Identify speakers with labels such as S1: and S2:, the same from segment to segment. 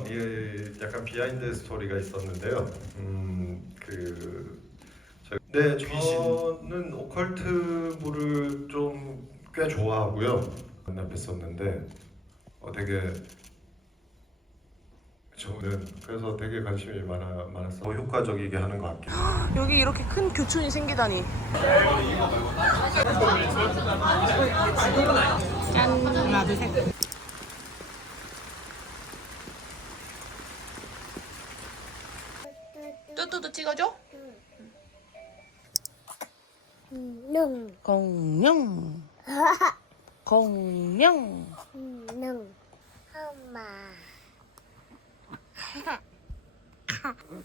S1: 어 우선 이게 약간 비하인드 스토리가 있었는데요. 음 그 네 저는 오컬트물을 좀 꽤 좋아하고요. 만나 뵀었는데 어 되게 저는 그래서 되게 관심이 많아 많았어. 요 효과적이게 하는 것 같긴. 해요.
S2: 여기 이렇게 큰 교촌이 생기다니. 짠. 하나, 둘, 셋. 뚜뚜도 찍어줘?
S3: 능,
S2: 공룡. 공룡.
S3: 능, 엄마.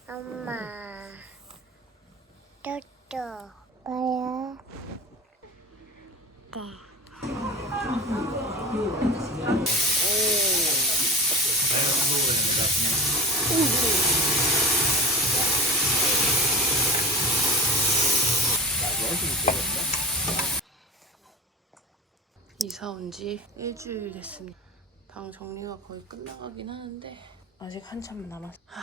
S3: 엄마. 또또. 뭐야?
S2: 이사 온 지 일주일 됐습니다. 방 정리가 거의 끝나가긴 하는데 아직 한참 남았어. 하...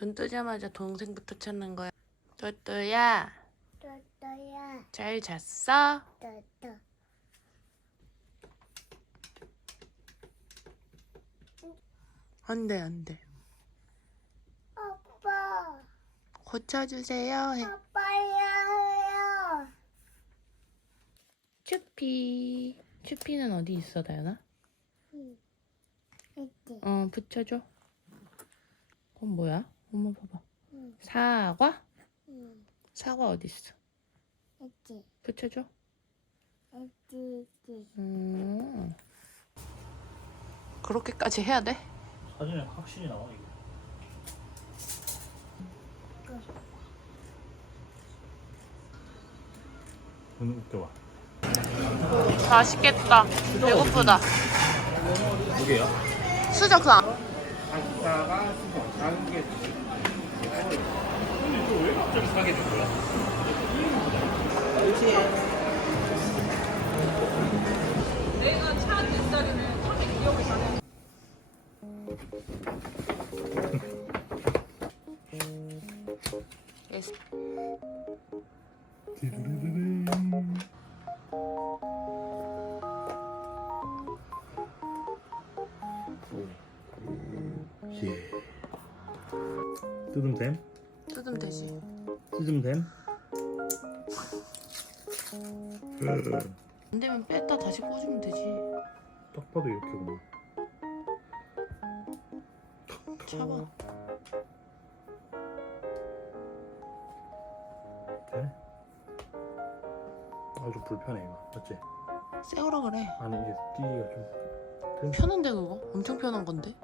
S2: 눈 뜨자마자 동생부터 찾는 거야. 또또야,
S3: 또또야.
S2: 잘 잤어?
S3: 또또.
S2: 안 돼 안 돼.
S3: 아빠.
S2: 고쳐주세요. 해.
S3: 아빠야.
S2: 추피. 추피는 어디 있어, 다현아?
S3: 이지.
S2: 어, 붙여줘. 그건 뭐야? 엄마 봐봐.
S3: 응.
S2: 사과?
S3: 응.
S2: 사과 어디 있어?
S3: 이지.
S2: 붙여줘.
S3: 이지. 이지.
S2: 음. 그렇게까지 해야 돼?
S4: 사진에 확실히 나와 이거. 눈 웃겨봐.
S2: 맛있겠다. 배고프다.
S4: 두 개야?
S2: 수저상.
S4: 왜 갑자기 사게 된 거야?
S2: 예스.
S4: 예. 뜯으면 됨?
S2: 뜯으면 되지.
S4: 뜯으면 됨?
S2: 안 되면 뺐다 다시 꽂으면 되지.
S4: 딱 봐도 이렇게구나.
S2: 잡아.
S4: 되네? 아주 불편해 이거 맞지?
S2: 세우라 그래.
S4: 아니 이게 뛰기가 좀
S2: 편한데 그거? 엄청 편한 건데?